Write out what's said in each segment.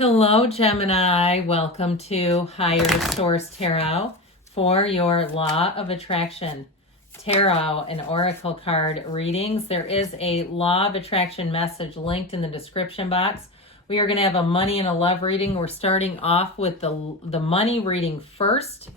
Hello, Gemini. Welcome to Higher Source Tarot for your Law of Attraction Tarot and Oracle card readings. There is a Law of Attraction message linked in the description box. We are going to have a money and a love reading. We're starting off with the money reading first.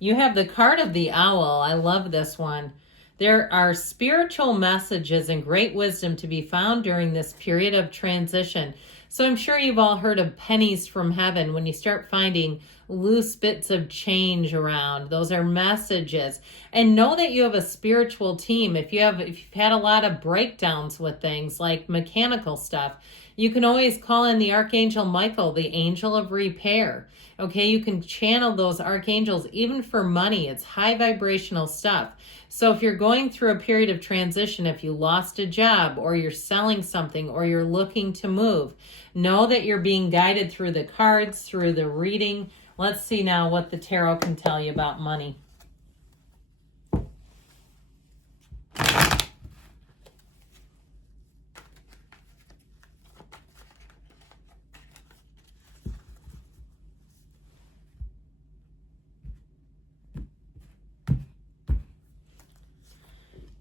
You have the card of the owl. I love this one. There are spiritual messages and great wisdom to be found during this period of transition. So I'm sure you've all heard of pennies from heaven when you start finding loose bits of change around. Those are messages. And know that you have a spiritual team. If you've had a lot of breakdowns with things like mechanical stuff, you can always call in the Archangel Michael, the angel of repair. Okay, you can channel those archangels even for money. It's high vibrational stuff. So if you're going through a period of transition, if you lost a job or you're selling something or you're looking to move, know that you're being guided through the cards, through the reading. Let's see now what the tarot can tell you about money.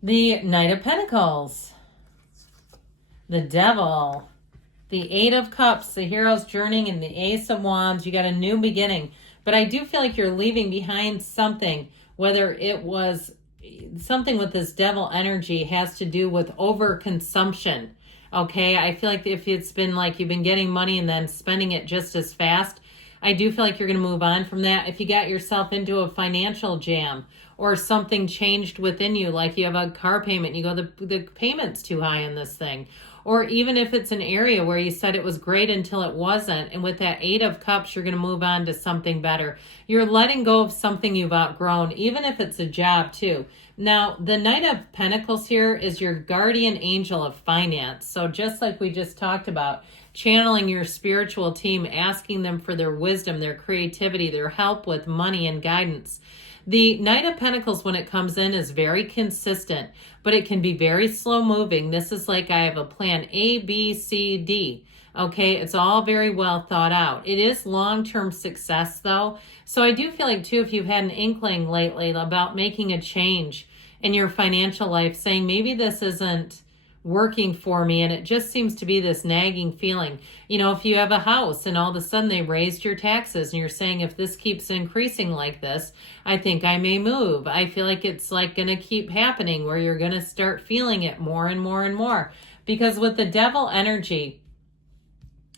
The Knight of Pentacles, the Devil, the Eight of Cups, the Hero's Journey, and the Ace of Wands. You got a new beginning. But I do feel like you're leaving behind something, whether it was something with this devil energy has to do with overconsumption. Okay, I feel like if it's been like you've been getting money and then spending it just as fast, I do feel like you're going to move on from that. If you got yourself into a financial jam or something changed within you, like you have a car payment, you go, the payment's too high in this thing. Or even if it's an area where you said it was great until it wasn't, and with that Eight of Cups, you're going to move on to something better. You're letting go of something you've outgrown, even if it's a job too. Now, the Knight of Pentacles here is your guardian angel of finance. So just like we just talked about, channeling your spiritual team, asking them for their wisdom, their creativity, their help with money and guidance. The Knight of Pentacles, when it comes in, is very consistent, but it can be very slow moving. This is like I have a plan A, B, C, D. Okay, it's all very well thought out. It is long-term success, though. So I do feel like, too, if you've had an inkling lately about making a change in your financial life, saying maybe this isn't working for me and it just seems to be this nagging feeling. You know, if you have a house and all of a sudden they raised your taxes and you're saying, if this keeps increasing like this, I think I may move. I feel like it's like going to keep happening where you're going to start feeling it more and more and more. Because with the devil energy,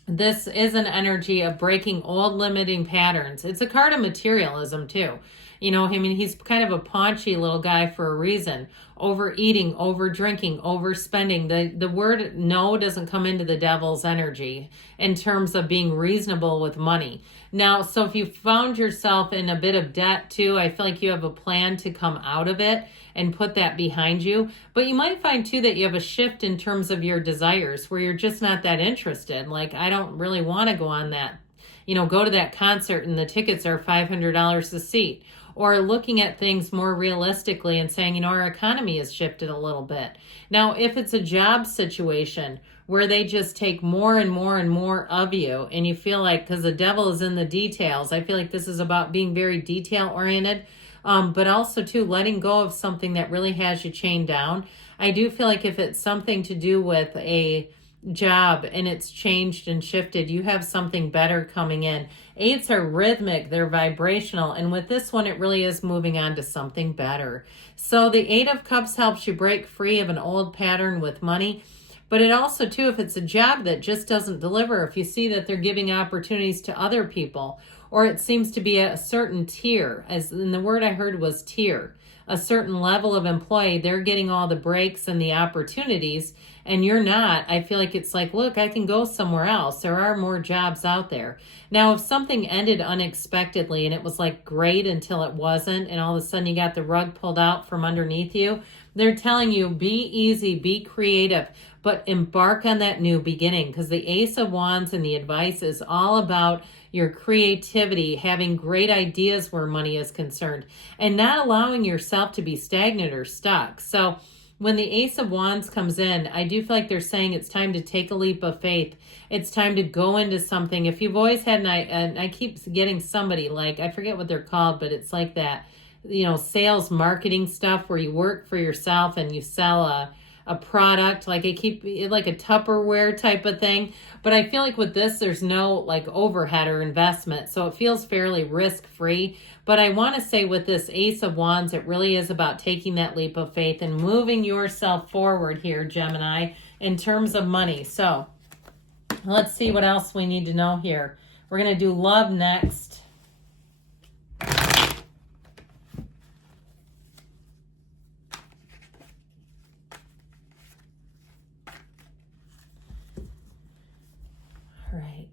this is an energy of breaking old limiting patterns. It's a card of materialism too. You know, I mean, he's kind of a paunchy little guy for a reason. Overeating, over drinking, overspending. The word no doesn't come into the devil's energy in terms of being reasonable with money. Now, so if you found yourself in a bit of debt too, I feel like you have a plan to come out of it and put that behind you. But you might find too that you have a shift in terms of your desires where you're just not that interested. Like, I don't really want to go on that, go to that concert and the tickets are $500 a seat. Or looking at things more realistically and saying, our economy has shifted a little bit. Now, if it's a job situation where they just take more and more and more of you, and you feel like, because the devil is in the details, I feel like this is about being very detail oriented, but also too letting go of something that really has you chained down. I do feel like if it's something to do with a job and it's changed and shifted, you have something better coming in. Eights are rhythmic, they're vibrational, and with this one it really is moving on to something better. So the Eight of Cups helps you break free of an old pattern with money, but it also too, if it's a job that just doesn't deliver, if you see that they're giving opportunities to other people, or it seems to be a certain tier, as in the word I heard was tier, a certain level of employee, they're getting all the breaks and the opportunities, and you're not. I feel like it's like, look, I can go somewhere else. There are more jobs out there. Now, if something ended unexpectedly and it was like great until it wasn't, and all of a sudden you got the rug pulled out from underneath you, they're telling you, be easy, be creative, but embark on that new beginning, because the Ace of Wands and the advice is all about your creativity, having great ideas where money is concerned, and not allowing yourself to be stagnant or stuck. So when the Ace of Wands comes in, I do feel like they're saying it's time to take a leap of faith. It's time to go into something. If you've always had, and I keep getting somebody, like, I forget what they're called, but it's like that, sales marketing stuff where you work for yourself and you sell a product, like a Tupperware type of thing. But I feel like with this, there's no like overhead or investment. So it feels fairly risk-free. But I want to say with this Ace of Wands, it really is about taking that leap of faith and moving yourself forward here, Gemini, in terms of money. So let's see what else we need to know here. We're going to do love next. Right.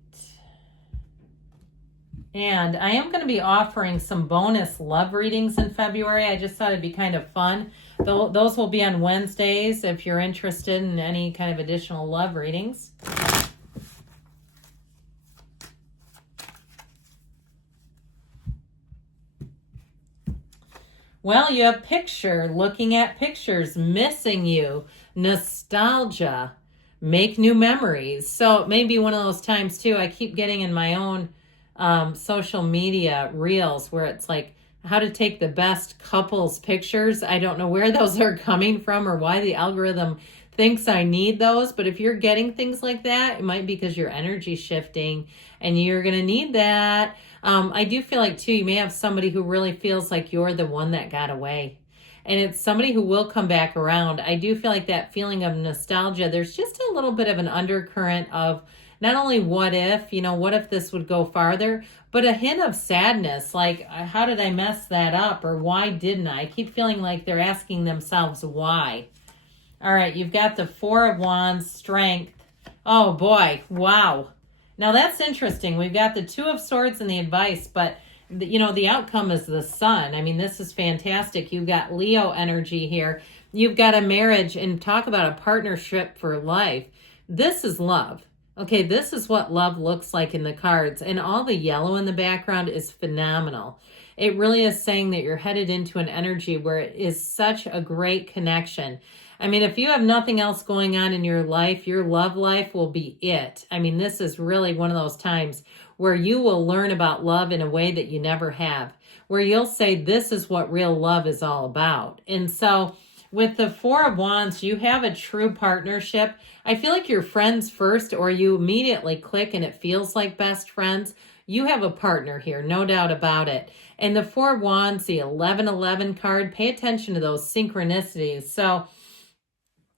And I am going to be offering some bonus love readings in February. I just thought it'd be kind of fun. Those will be on Wednesdays if you're interested in any kind of additional love readings. Well, you have picture, looking at pictures, missing you, nostalgia, make new memories. So it may be one of those times too, I keep getting in my own social media reels where it's like how to take the best couples pictures. I don't know where those are coming from or why the algorithm thinks I need those, but if you're getting things like that, it might be because your energy shifting and you're going to need that. I do feel like too, you may have somebody who really feels like you're the one that got away. And it's somebody who will come back around. I do feel like that feeling of nostalgia, there's just a little bit of an undercurrent of not only what if this would go farther, but a hint of sadness, like, how did I mess that up? Or why didn't I? I keep feeling like they're asking themselves why. All right, you've got the Four of Wands, strength. Oh boy, wow. Now that's interesting. We've got the Two of Swords and the advice, but the outcome is the Sun. I mean, this is fantastic. You've got Leo energy here. You've got a marriage, and talk about a partnership for life. This is love. Okay, this is what love looks like in the cards, and all the yellow in the background is phenomenal. It really is saying that you're headed into an energy where it is such a great connection. I mean, if you have nothing else going on in your life, your love life will be it. I mean, this is really one of those times where you will learn about love in a way that you never have, where you'll say, this is what real love is all about. And so with the Four of Wands, you have a true partnership. I feel like you're friends first, or you immediately click and it feels like best friends. You have a partner here, no doubt about it. And the Four of Wands, the 1111 card, pay attention to those synchronicities. So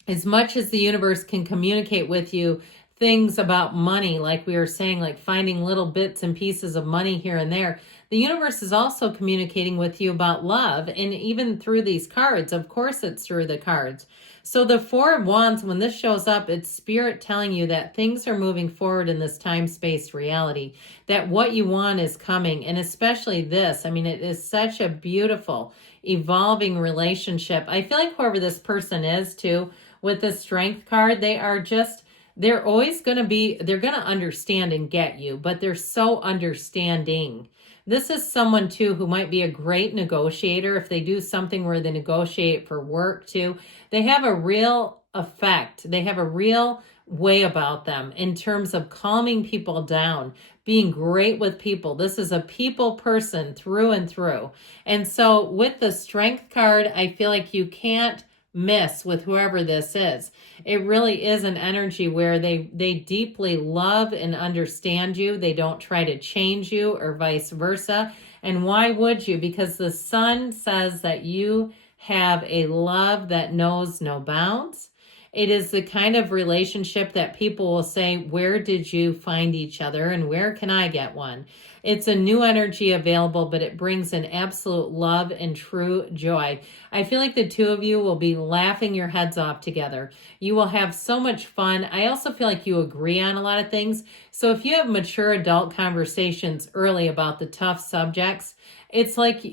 as much as the universe can communicate with you things about money, like we were saying, like finding little bits and pieces of money here and there, the universe is also communicating with you about love. And even through these cards, of course it's through the cards. So the Four of Wands, when this shows up, it's spirit telling you that things are moving forward in this time-space reality, that what you want is coming. And especially this, I mean, it is such a beautiful, evolving relationship. I feel like whoever this person is too, with the Strength card, they're always going to be, they're going to understand and get you, but they're so understanding. This is someone too who might be a great negotiator. If they do something where they negotiate for work too, they have a real effect. They have a real way about them in terms of calming people down, being great with people. This is a people person through and through. And so with the Strength card, I feel like you can't miss with whoever this is. It really is an energy where they deeply love and understand you. They don't try to change you or vice versa. And why would you? Because the Sun says that you have a love that knows no bounds. It is the kind of relationship that people will say, where did you find each other and where can I get one? It's a new energy available, but it brings an absolute love and true joy. I feel like the two of you will be laughing your heads off together. You will have so much fun. I also feel like you agree on a lot of things. So if you have mature adult conversations early about the tough subjects, it's like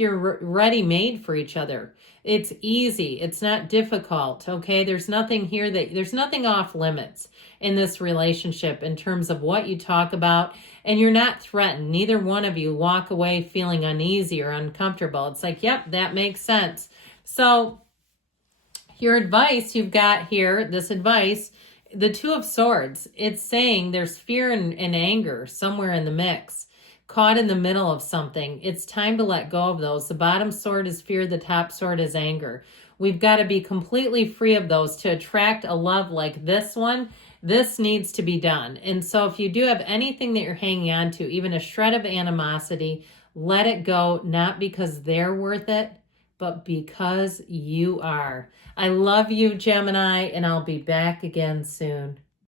you're ready-made for each other. It's easy. It's not difficult. Okay. There's nothing here there's nothing off limits in this relationship in terms of what you talk about, and you're not threatened. Neither one of you walk away feeling uneasy or uncomfortable. It's like, yep, that makes sense. So Your advice you've got here, this advice, the Two of Swords, it's saying there's fear and anger somewhere in the mix, caught in the middle of something. It's time to let go of those. The bottom sword is fear, the top sword is anger. We've got to be completely free of those to attract a love like this one. This needs to be done. And so if you do have anything that you're hanging on to, even a shred of animosity, let it go, not because they're worth it, but because you are. I love you, Gemini, and I'll be back again soon.